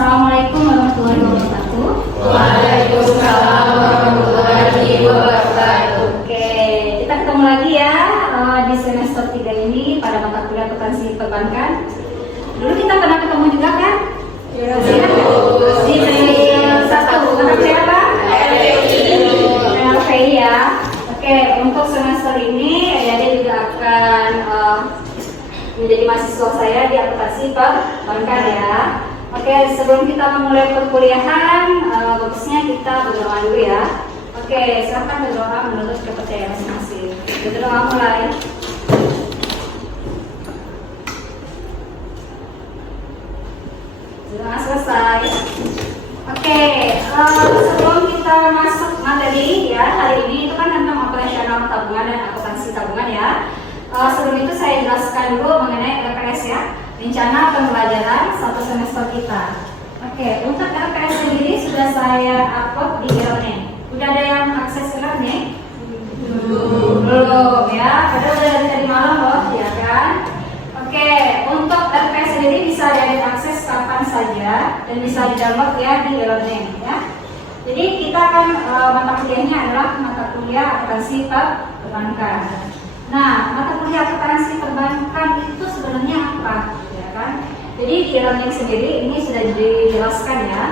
Assalamualaikum warahmatullahi wabarakatuh. Waalaikumsalam warahmatullahi wabarakatuh. Oke, kita ketemu lagi ya di semester 3 ini pada mata kuliah akuntansi perbankan. Dulu kita pernah ketemu juga kan? Ya. Di satu mata kuliah apa? LPI ya. Oke, untuk semester ini adik-adik juga akan menjadi mahasiswa saya di akuntansi perbankan ya. Oke, sebelum kita memulai perkuliahan, bagusnya kita berdoa dulu ya. Oke, silakan berdoa menurut kepercayaan masing-masing. Berdoa mulai. Doa selesai. Oke, sebelum kita masuk materi ya, hari ini itu kan tentang operasional tabungan dan akuntansi tabungan ya. Sebelum itu saya jelaskan dulu mengenai LPS ya, rencana pembelajaran satu semester kita. Oke, untuk LPS sendiri sudah saya upload di e-learning. Udah ada yang akses e-learning? Belum ya, padahal udah dari tadi malam loh, ya kan? Oke, untuk LPS sendiri bisa diakses kapan saja dan bisa di-download ya di e-learning ya. Jadi kita akan mata kuliahnya adalah mata kuliah akuntansi perbankan. Nah, mata kuliah akuntansi perbankan itu sebenarnya apa? Ya kan? Jadi di e-learning sendiri ini sudah dijelaskan ya.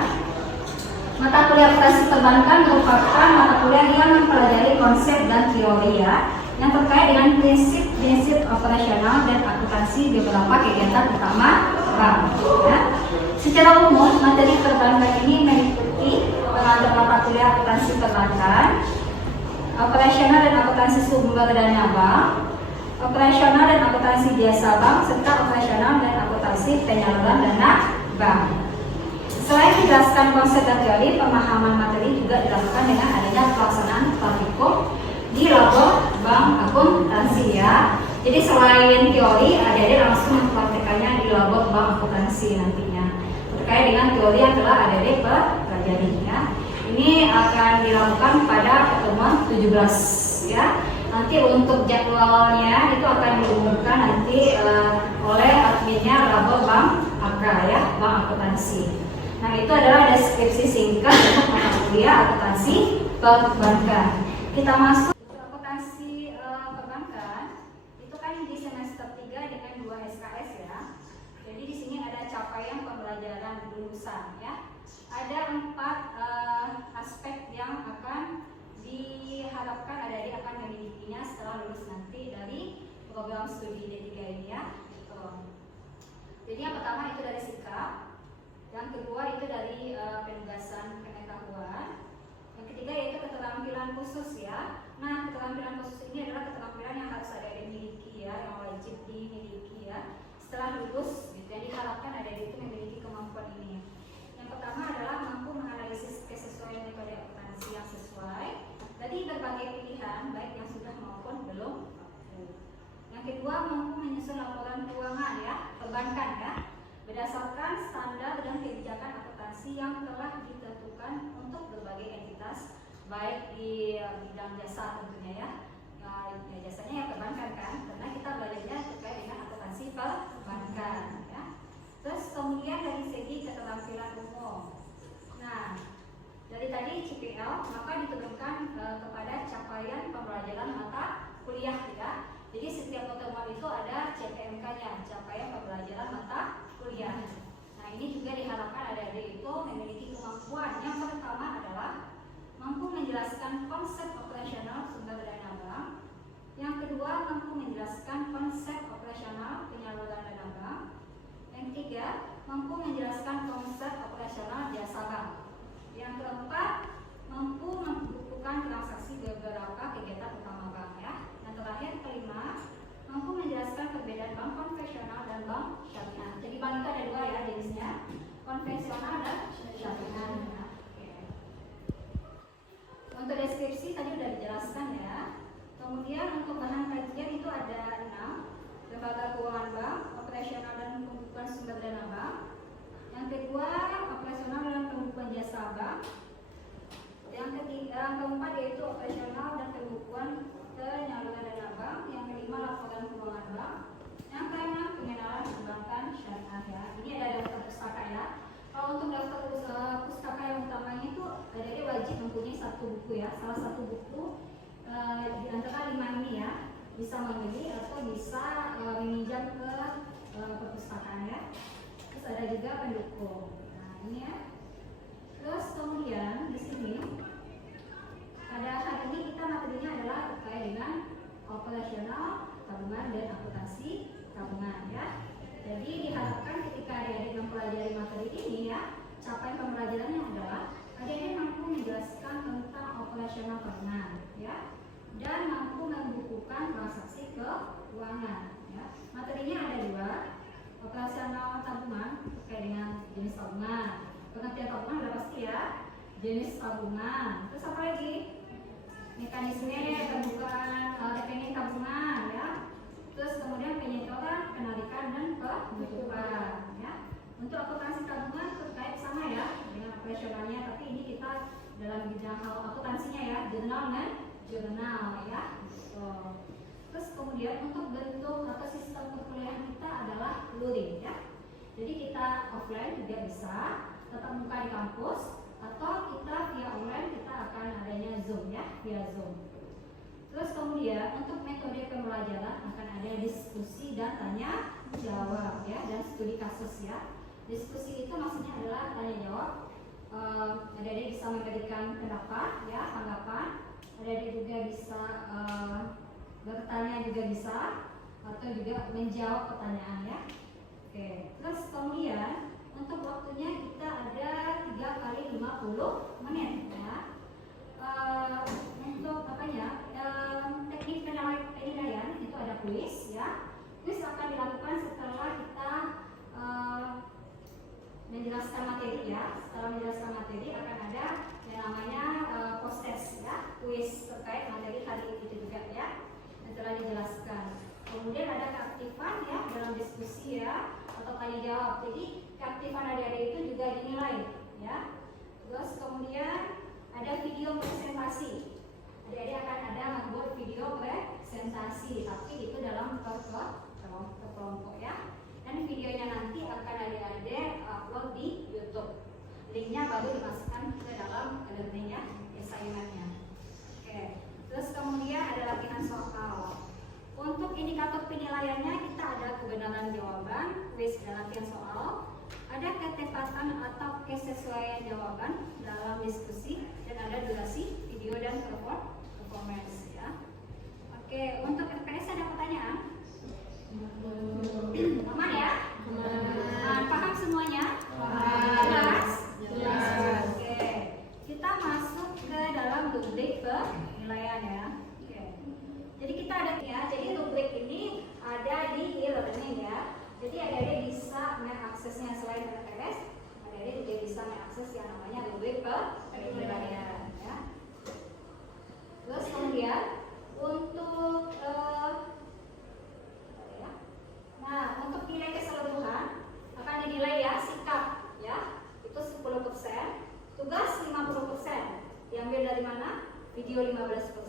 Mata kuliah akuntansi perbankan merupakan mata kuliah yang mempelajari konsep dan teori ya, yang terkait dengan prinsip-prinsip operasional dan akuntansi beberapa kegiatan utama bank. Ya. Secara umum, materi perbankan ini mengikuti pengantar mata kuliah akuntansi perbankan, operasional dan akuntansi sumber dana bank, operasional dan akuntansi jasa bank, serta operasional dan akuntansi penyaluran dana bank. Selain menjelaskan konsep dan teori, pemahaman materi juga dilakukan dengan adanya pelaksanaan praktikum di labor bank akuntansi ya. Jadi selain teori, adik-adik langsung mempraktekannya di labor bank akuntansi nantinya terkait dengan teori yang telah adik-adik pelajari ya. Ini akan dilakukan pada pertemuan 17 ya. Nanti untuk jadwalnya itu akan diumumkan nanti oleh adminnya labor bank Agra ya, bank akuntansi. Nah, itu adalah deskripsi singkat untuk mata kuliah akuntansi perbankan. Kita masuk ke akuntansi perbankan. Itu kan di semester 3 dengan 2 SKS ya. Jadi di sini ada capaian pembelajaran lulusan ya. Ada 4 aspek yang akan diharapkan adik-adik akan memilikinya setelah lulus nanti dari program studi D3 ini ya. Jadi yang pertama itu dari sikap, yang kedua itu dari penugasan pengetahuan, yang ketiga yaitu keterampilan khusus ya. Nah, keterampilan khusus ini adalah keterampilan yang harus adik-adik miliki ya, yang wajib dimiliki ya setelah lulus gitu. Yang diharapkan adik-adik itu memiliki kemampuan ini. Yang pertama adalah mampu menganalisis kesesuaian metode akuntansi yang sesuai dari berbagai pilihan baik yang sudah maupun belum. Yang kedua, mampu menyusun laporan keuangan ya, perbankan ya, berdasarkan standar dan kebijakan akuntansi yang telah ditentukan untuk berbagai entitas baik di bidang jasa tentunya ya. Jasanya ya perbankan kan, karena kita belajarnya terkait dengan akuntansi perbankan ya. Terus kemudian dari segi keterampilan umum. Nah, dari tadi CPL maka diturunkan kepada capaian pembelajaran mata kuliah ya. Jadi setiap pertemuan itu ada CPMK-nya, capaian pembelajaran mata kuliah. Nah, ini juga diharapkan adik-adik itu memiliki kemampuan. Yang pertama adalah mampu menjelaskan konsep operasional sumber dana bank. Yang kedua, mampu menjelaskan konsep operasional penyaluran dana bank. Yang ketiga, mampu menjelaskan konsep operasional jasa bank. Yang keempat, mampu membukukan transaksi beberapa kegiatan utama bank ya. Yang terakhir, kelima, mampu menjelaskan perbedaan bank konvensional dan bank syariah. Jadi bank itu ada 2 ya jenisnya, konvensional dan syariah. Untuk deskripsi tadi sudah dijelaskan ya. Kemudian untuk bahan kajian itu ada 6, lembaga keuangan bank, operasional dan pembukuan sumber dana bank. Yang kedua, operasional dan pembukuan jasa bank. Yang keempat yaitu operasional dan pembukuan penyaluran dana bank. Yang kelima, laporan keuangan bank. Yang keenam, pengenalan perbankan syariah ya. Ini ada daftar pustaka ya. Kalau untuk daftar satu buku ya, salah satu buku di antara 5 ini ya, bisa membeli atau bisa meminjam ke perpustakaan ya. Terus ada juga pendukung. Nah ini ya. Terus kemudian di sini pada hari ini kita materinya adalah terkait dengan operasional tabungan dan akuntansi tabungan ya. Jadi diharapkan ketika adik-adik mempelajari materi ini ya, capaian pembelajarannya adalah adik-adik mampu menjelaskan tentang operasional tabungan ya, dan mampu membukukan transaksi keuangan ya. Materinya ada 2, operasional tabungan terkait dengan jenis tabungan. Pengertian tabungan udah pasti ya, jenis tabungan. Terus apa lagi? Mekanisme pembukaan rekening tabungan ya. Terus kemudian penyetoran, penarikan dan penutupan ya. Untuk akuntansi tabungan terkait sama ya dengan operasionalnya, tapi ini kita dalam bidang hal akuntansinya ya, jurnal dan jurnal ya. Terus kemudian untuk bentuk atau sistem perkuliahan kita adalah luring ya. Jadi kita offline juga bisa, tetap muka di kampus, atau kita via online kita akan adanya Zoom ya, via Zoom. Terus kemudian untuk metode pembelajaran akan ada diskusi dan tanya jawab ya, dan studi kasus ya. Diskusi itu maksudnya adalah tanya jawab. Adik-adik bisa memberikan pendapat ya, tanggapan. Adik-adik juga bisa bertanya juga bisa, atau juga menjawab pertanyaan ya. Oke. Terus kemudian untuk waktunya kita ada 3 kali 50 menit ya. Untuk teknik penilaian itu ada kuis ya. Kuis akan dilakukan setelah kita menjelaskan materi ya. Setelah menjelaskan materi akan ada yang namanya post test ya, kuis terkait materi hari itu juga ya, yang telah dijelaskan. Kemudian ada keaktifan ya dalam diskusi ya, atau tanya jawab. Jadi keaktifan adik-adik itu juga dinilai ya. Terus kemudian ada video presentasi. Adik-adik akan ada membuat video presentasi, tapi itu dalam kelompok ya. Dan videonya nanti akan adik-adik upload di YouTube. Linknya baru dimasukkan ke dalam learning ya, assignment-nya. Oke. Terus kemudian ada latihan soal. Untuk indikator penilaiannya kita ada kebenaran jawaban, kuis dan latihan soal. Ada ketepatan atau kesesuaian jawaban dalam diskusi, dan ada durasi video dan performance ya. Oke, untuk RPS ada pertanyaan? Aman ya? Paham semuanya? Jelas? Jelas. Oke. Kita masuk ke dalam rubrik penilaian ya. Oke. Jadi kita ada ya. Jadi rubrik ini ada di e-learning ya. Jadi adik-adik bisa mengaksesnya selain RPS, adik-adik juga bisa mengakses yang namanya rubrik penilaian ya. Terus kemudian untuk untuk nilai keseluruhan akan dinilai ya, sikap ya, itu 10%, tugas 50%, diambil dari mana? Video 15%,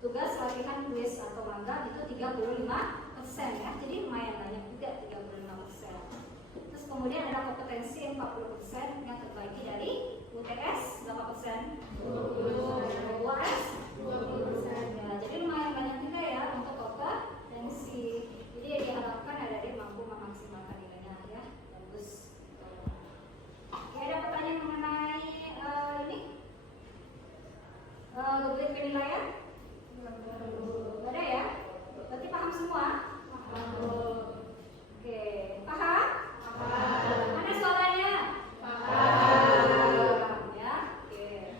tugas latihan kuis atau magang itu 35% ya, jadi lumayan banyak juga 35%. Terus kemudian ada kompetensi 40% yang terbagi dari UTS berapa persen? 20%. Ya, jadi lumayan banyak juga ya untuk kompetensi. Jadi diharapkan adik-adik mampu memaksimalkan nilainya ya, bagus. Oke, ada pertanyaan mengenai ini rubrik penilaian? Ada ya? Berarti paham semua? Oke, paham? Mana suaranya? Paham ya? Oke.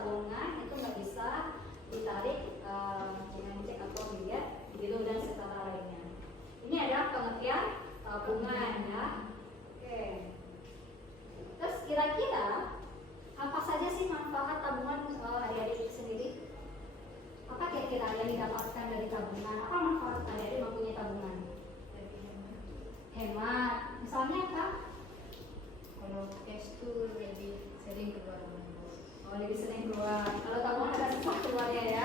tabungan itu nggak bisa ditarik dengan cek atau dilihat gitu dan setara lainnya. Ini adalah pengertian tabungan ya. Oke. Terus kira-kira apa saja sih manfaat tabungan adik-adik sendiri? Apa kira-kira yang didapatkan dari tabungan? Apa manfaat adik-adik mempunyai tabungan? Hemat. Misalnya apa? Kalau cash tuh lebih sering keluar uang. Oh, lebih sering keluar. Kalau tabungan ada susah keluarnya ya.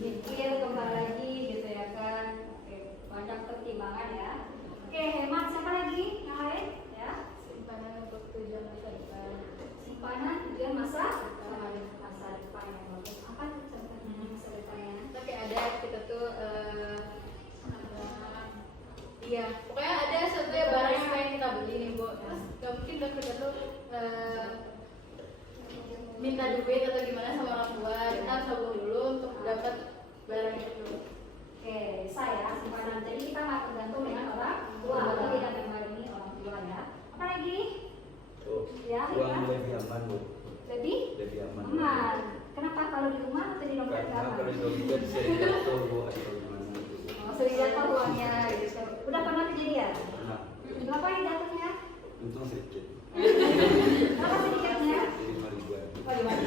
Mikir kembali lagi gitu ya kan. Oke, banyak pertimbangan ya. Oke, hemat. Siapa lagi? Yang lain? Ya. Simpanan untuk tujuan masa depan. Simpanan tujuan masa depan yang bagus. Apa tuh contohnya masa depannya? Tapi ada kita tuh iya, pokoknya ada suatu barang yang pengen kita beli nih Bu. Terus gak mungkin dong kita tuh minta duit atau gimana sama orang tua. Kita harus tabung dulu untuk dapat barang itu. Oke, saya simpanan. Jadi kita nggak tergantung dengan orang tua atau tidak membarengi orang tua ya. Apa lagi? Ya, Uang Iwan. lebih aman Bu. Lebih Aman. aman. Kenapa kalau di rumah atau di dompet nggak Karena aman? kalau di dompet sering jatuh Bu atau gimana gitu. Oh, sering jatuh uangnya gitu. Udah pernah kejadian? Nah, Ngapain jatuhnya? untung sedikit. Apa sedikitnya? Jadi 5.000-an. Oh, di mana?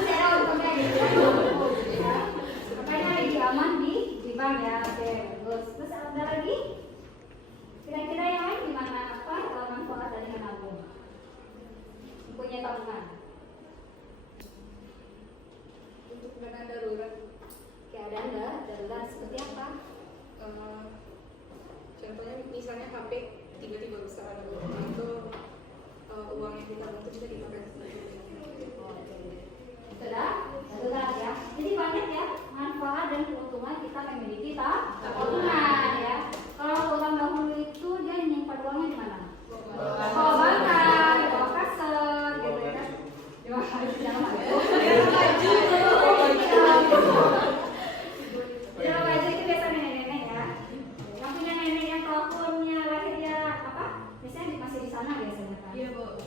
Saya untungnya gitu ya. Makanya lebih aman di bank ya. Oke, bagus. Terus ada lagi? Kira-kira yang lain gimana? Apa manfaat dari menabung? Mempunyai tabungan. Untuk dana darurat. Keadaan darurat seperti apa? Contohnya misalnya HP tiba-tiba rusak ada itu uang yang kita bantu bisa dipakai. Sudah, darurat ya. Jadi banyak ya manfaat dan keuntungan kita memiliki tabungan ya. Kalau orang dahulu itu dia nyimpan uangnya di mana? Bawa bankan, bawa kaset, gitu ya. Di mana? Di dalam Jawa baju itu biasa nenek-nenek ya. Yang punya nenek yang teleponnya lahirnya apa? Biasanya masih di sana biasanya kan. Iya Bu.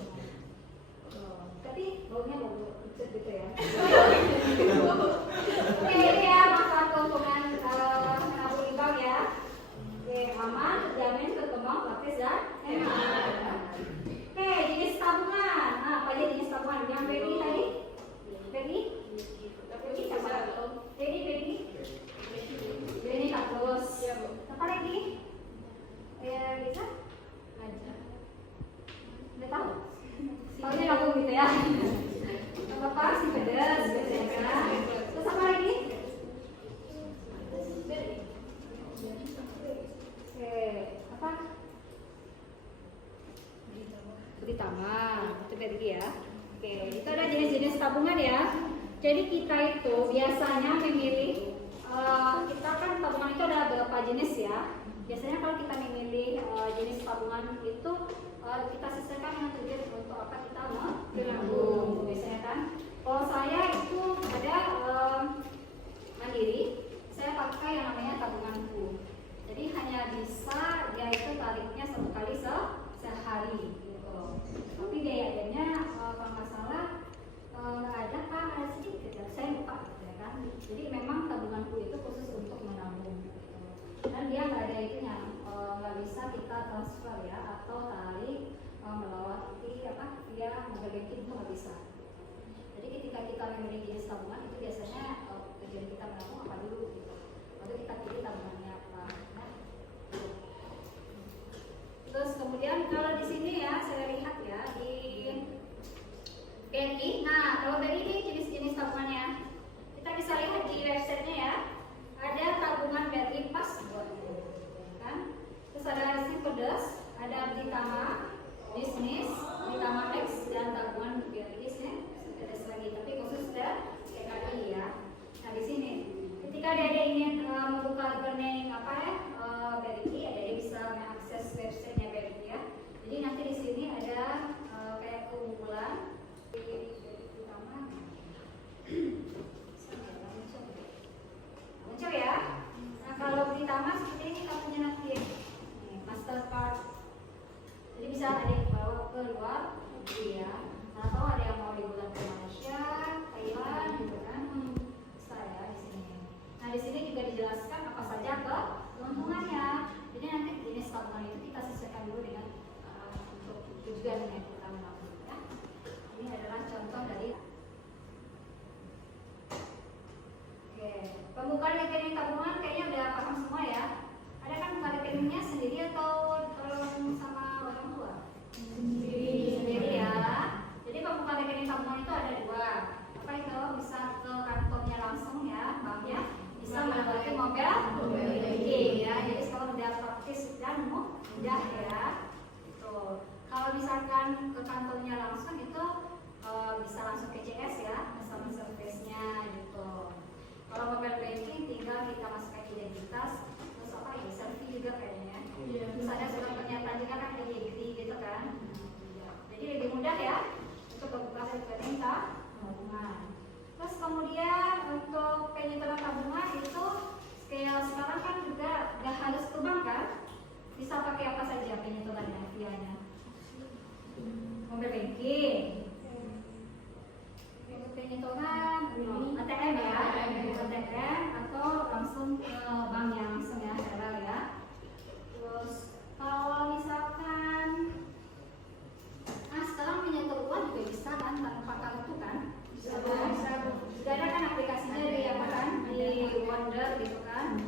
Tapi baunya bau kucet gitu ya. Oke, ini ya manfaat keuntungan menabung di bank ya. Oke, aman, terjamin, berkembang, praktis dan hemat. Oke, jenis tabungan. Nah, apa aja jenis tabungan? Yang Peggy tadi? Peggy? Peggy siapa? Peggy? Ini bagus. Iya Bu. Apa lagi? Bisa? Aja. Udah tahu? Soalnya nabung gitu ya. Apa sih pedas gitu ya kan? Terus apa lagi? Oke, apa? Beri taman. Itu lagi ya. Oke, itu ada jenis-jenis tabungan ya. Jadi kita itu biasanya memilih kita kan tabungan itu ada beberapa jenis ya. Biasanya kalau kita memilih jenis tabungan itu kita sesuaikan dengan tujuan untuk apa kita mau menabung. Biasanya kan, kalau saya itu ada mandiri, saya pakai yang namanya tabunganku. Jadi hanya bisa dia itu tariknya satu kali sehari gitu. Tapi biayanya kalau nggak salah nggak ada kan, ada sedikit ya. Saya lupa gitu ya kan. Jadi memang tabunganku itu khusus untuk menabung. Dan dia nggak ada itunya, nggak bisa kita transfer ya atau tarik melewati apa via mobile banking itu nggak bisa. Jadi ketika kita memiliki jenis tabungan itu biasanya tujuan kita menabung apa dulu gitu. Lalu kita pilih tabungannya apa. Nah. Terus kemudian kalau di sini ya saya lihat ya di BNI. Nah kalau BNI ini jenis-jenis tabungannya kita bisa lihat di websitenya ya. Ada tabungan BNI Pas buat kan. Terus ada Simpedes, ada Ditama Bisnis, Ditama X dan tabungan BNI Bisnis. Ada lagi tapi khusus PKI ya. Nah di sini ketika ada ingin membuka rekening apa ya BNI, ada bisa mengakses websitenya BNI ya. Jadi datang ke kantornya langsung itu bisa langsung ke CS ya, customer service-nya gitu. Kalau mobile banking tinggal kita masukkan identitas, terus apa ya, selfie juga kayaknya. Misalnya surat pernyataan juga kan jadi gitu kan. Jadi lebih mudah ya untuk membuka rekening tabungan. Terus kemudian untuk penyetoran tabungan itu kayak sekarang kan juga gak harus ke bank kan, bisa pakai apa saja penyetorannya vianya mobile banking. Untuk penyetoran ATM ya, ATM atau langsung ke banknya langsung ya, real ya. Terus kalau misalkan sekarang menyetor uang juga bisa kan tanpa kartu kan? Bisa. Sudah ada kan aplikasinya di apa kan? Di Wonder gitu kan?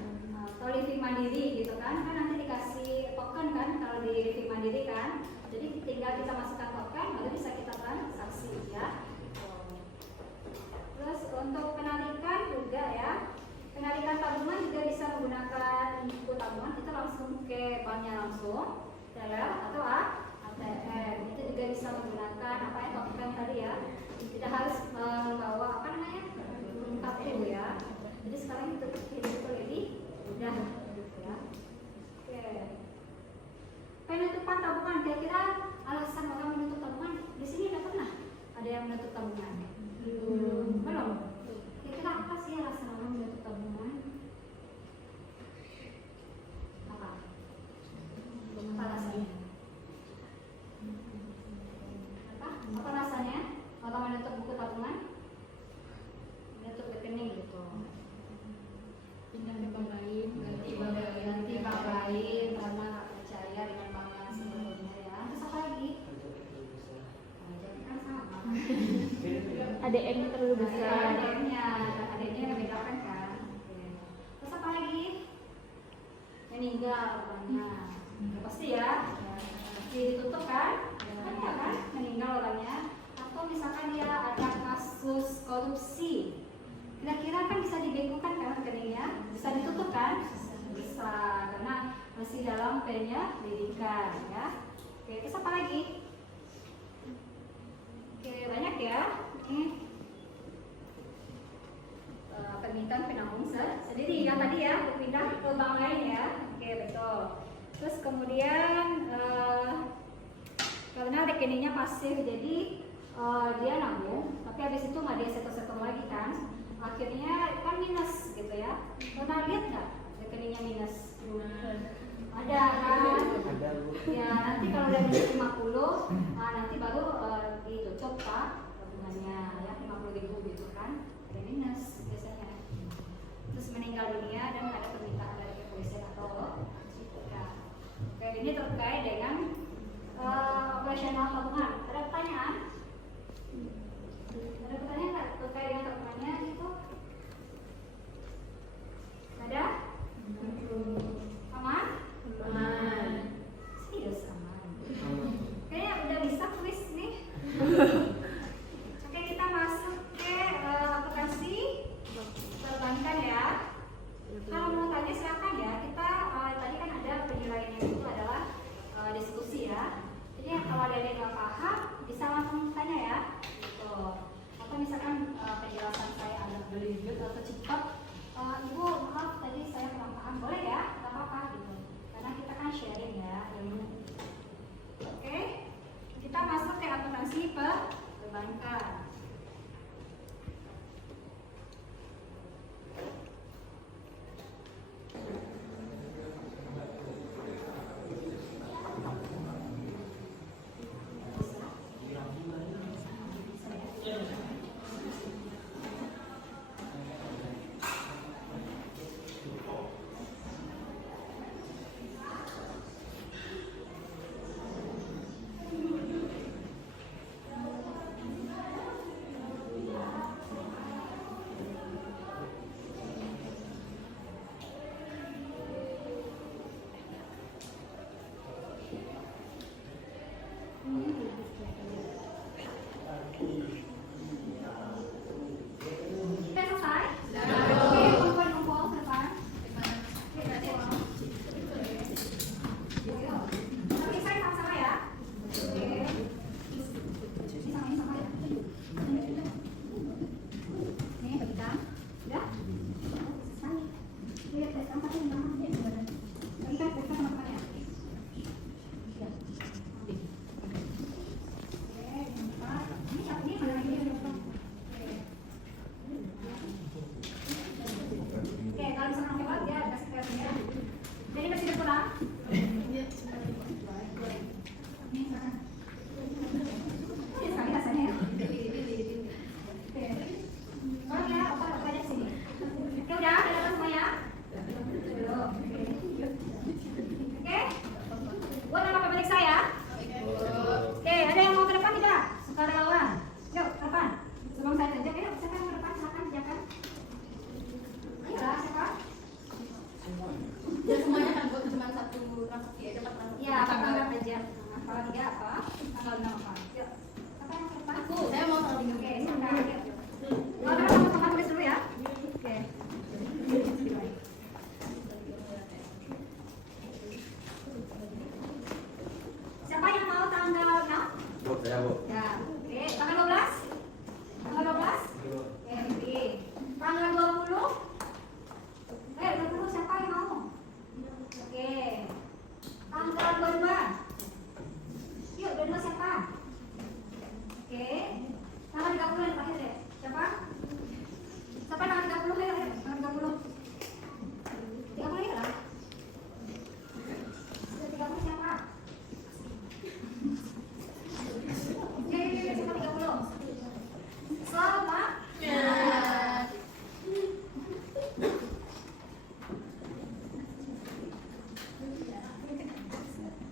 Atau Living Mandiri gitu kan? Kan nanti dikasih token kan kalau di Living Mandiri kan? Jadi tinggal kita masukkan token, lalu bisa kita transaksi ya. Terus untuk penarikan juga ya, penarikan tabungan juga bisa menggunakan buku tabungan, itu langsung ke banknya langsung, teller atau ATM. Itu juga bisa menggunakan apa ya, token tadi ya, tidak harus membawa apa namanya kartu ya. Jadi sekarang itu lebih mudah gitu ya. Oke. Penutupan tabungan, kira-kira alasan orang menutup tabungan di sini udah pernah ada yang menutup tabungan? Belum. Kira-kira apa sih alasan orang menutup tabungan? Apa? Apa alasannya? Apa alasannya? Orang menutup buku tabungan? Menutup rekening gitu. Pindah ke bank lain, Ganti bank lain karena nggak percaya dengan bank yang sebelumnya ya. Terus apa lagi? Jadi kan sama. ADM-nya terlalu besar. ADM-nya membedakan kan. Oke. Terus apa lagi? Meninggal orangnya. Ya, pasti ya. Ditutup kan? Ada kan? Meninggal orangnya. Atau misalkan dia ada kasus korupsi. Kira-kira kan bisa dibekukan kan rekeningnya? Bisa ditutup kan? Bisa, karena masih dalam penyelidikan ya. Oke, terus apa lagi? Oke, banyak ya. Ini permintaan penanggung sendiri ya tadi ya, pindah ke bank lain ya. Oke, betul. Terus kemudian karena rekeningnya pasif, jadi dia nanggung, tapi habis itu nggak dia setor-setor lagi kan. Akhirnya kan minus gitu ya. Pernah lihat nggak rekeningnya minus? Ada kan? Ya nanti kalau udah minus 50, nanti baru ditutup pak tabungannya ya 50.000 gitu kan. Ada minus biasanya. Terus meninggal dunia dan ada permintaan dari kepolisian atau ya. Oke, ini terkait dengan operasional tabungan. Ada pertanyaan? Ada pertanyaan nggak terkait dengan tabungannya itu? Ada? Aman? Aman. Serius aman. Kayaknya udah bisa kuis nih. Oke, kita masuk ke aplikasi perbankan ya. Kalau mau tanya silakan ya. Kita tadi kan ada penilaiannya itu adalah diskusi ya. Jadi kalau ada yang nggak paham bisa langsung tanya ya. Gitu. Atau misalkan penjelasan saya agak belibet atau cepat, Ibu maaf tadi saya kurang paham, boleh ya? Nggak apa-apa gitu. Karena kita kan sharing ya ilmu. Oke, kita masuk ke aplikasi perbankan. Ya, oke. Tanggal 12? Tanggal 12? Oke. Tanggal 20? 20 siapa yang mau? Oke. Tanggal 22? Yuk, 22 siapa? Oke. Tanggal 30 yang terakhir deh. Siapa? Siapa tanggal 30 ya? Tanggal 30. 30 ya lah. 30 siapa? Siapa 30? Sama?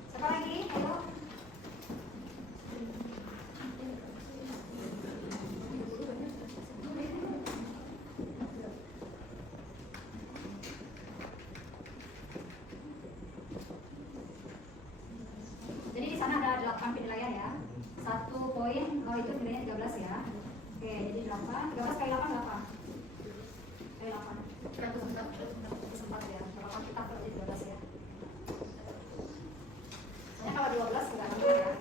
Siapa lagi? Ayo. Jadi di sana ada 8 penilaian ya. 1 poin kalau itu nilainya 13 ya. Oke, jadi 8, 13 kali 8 berapa? Kali 8. 104 ya. 8 kita per 13 ya. Soalnya kalau 12 enggak ambil ya.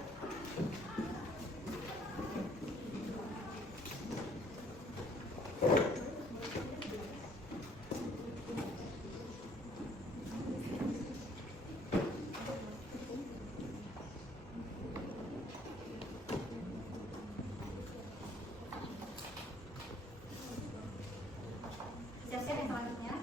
Siap-siap yang selanjutnya.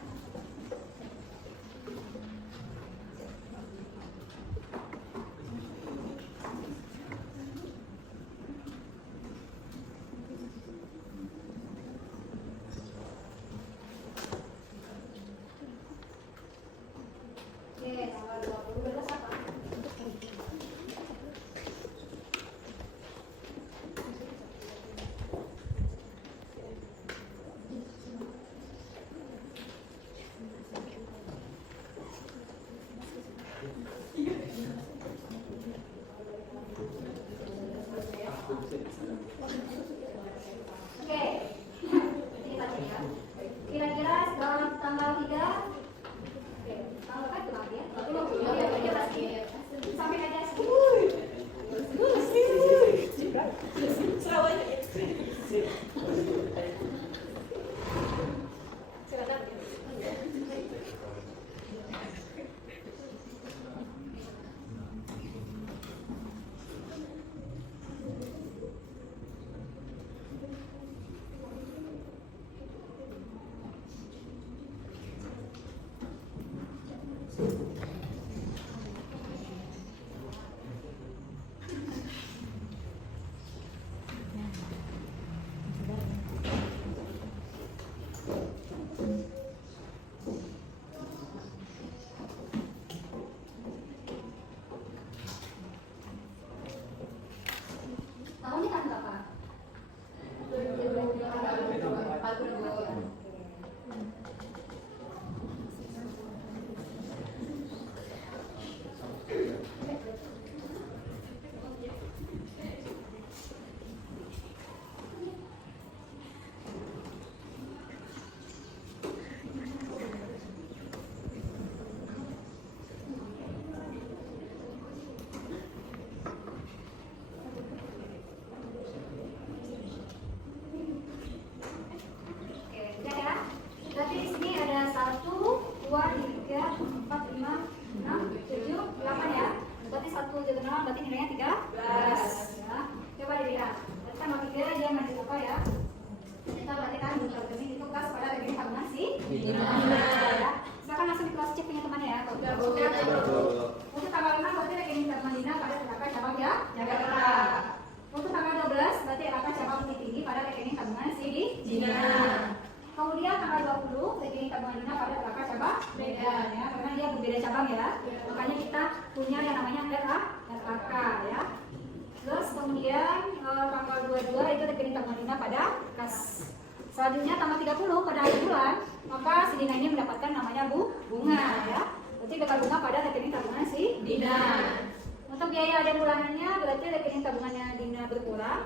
Oke, tanggal 20 berapa apa? Oke, ini tadi ya. Kira-kira setelah tanggal 3, oke, tanggal berapa itu lagi ya? 20, ya, aja pasti. Sampai aja sih. Tahunnya tahun berapa? 2022. Oke, udah ya. Berarti di sini ada 1, 2, 3, 4, 5, 6, 7, 8 ya. Berarti 1 diagonal berarti nilainya 13 ya. Coba dilihat. Berarti tanggal 3 dia masih apa ya? Kita berarti kan berarti itu kelas pada rekening tabungan si Dina ya. Silakan langsung di cross check punya teman ya. Untuk tanggal 6 berarti rekening tabungan Dina pada terdapat cabang ya Jakarta. Untuk tanggal 12 berarti terdapat cabang Bukit Tinggi pada rekening tabungan si Dina. Kemudian tanggal 20 rekening tabungan Dina pada terdapat cabang Medan ya, karena dia berbeda cabang ya. Makanya kita punya yang namanya RKK ya. Terus kemudian tanggal 22 itu rekening tabungan Dina pada kas. Selanjutnya tanggal 30 pada akhir bulan, maka si Dina ini mendapatkan namanya bunga ya. Berarti dapat bunga pada rekening tabungan si Dina. Untuk biaya aden bulanannya berarti rekening tabungannya Dina berkurang,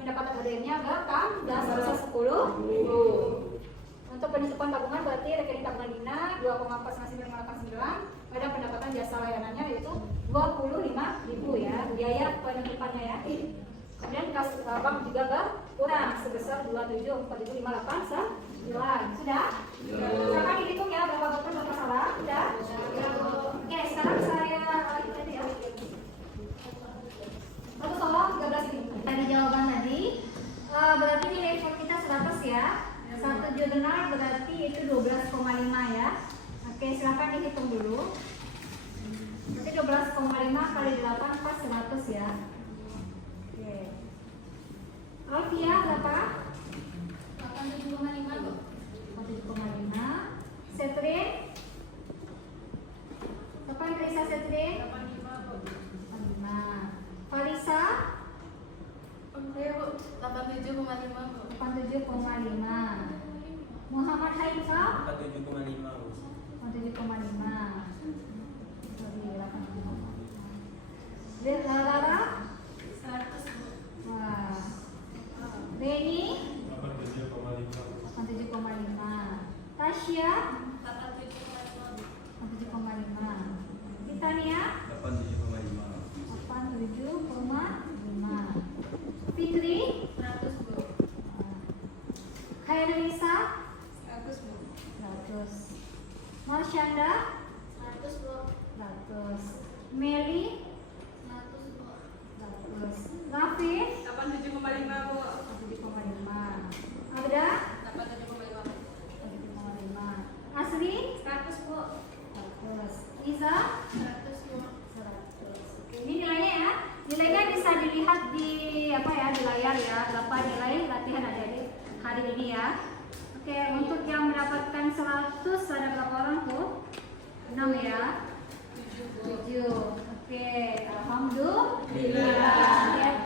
mendapatkan adennya berapa? 10.000. Untuk penutupan tabungan berarti rekening tabungan Dina 2,499 pada pendapatan jasa layanannya yaitu 25.000 ya, biaya penutupannya ya. Kemudian Bang juga berkurang sebesar 27,4758 sudah? Silakan dihitung ya berapa betul berapa salah. Sudah? Oke, sekarang saya tadi ya. Satu soal 13 ini. Tadi jawaban tadi berarti nilai effort kita 100 ya. Satu jurnal berarti itu 12,5 ya. Oke, silakan dihitung dulu. Berarti 12,5 kali 8 pas 100 ya. Oke. Alfia berapa? 87,5 Bu. 87,5. Setrin? Siapa yang Risa Setrin? 85 Bu. 85. Farisa? Oke Bu, 87,5 Bu. 87,5. Muhammad Haifah? 47,5 Bu. 47,5. Lara? 100 Bu. Wah. Reni? 87,5 87,5. Tasya? 87,5 Bu. 87,5. Titania? 87,5 87,5. Fitri? 100 Bu. Khairulisa? 100 Bu. 100. Marsyanda? 100 Bu. 100. Meli? 100 Bu. 100. Rafif? 87,5 Bu. 87,5. Abda? 87,5 Bu. 87,5. Asri? 100 Bu. 100. Iza? 100 Bu. 100. Oke, ini nilainya ya. Nilainya bisa dilihat di apa ya, di layar ya. Berapa nilai latihan ada di hari ini ya. Oke, untuk yang mendapatkan 100 ada berapa orang tuh? 6 ya. 7 Bu. 7. Oke, alhamdulillah. Ya,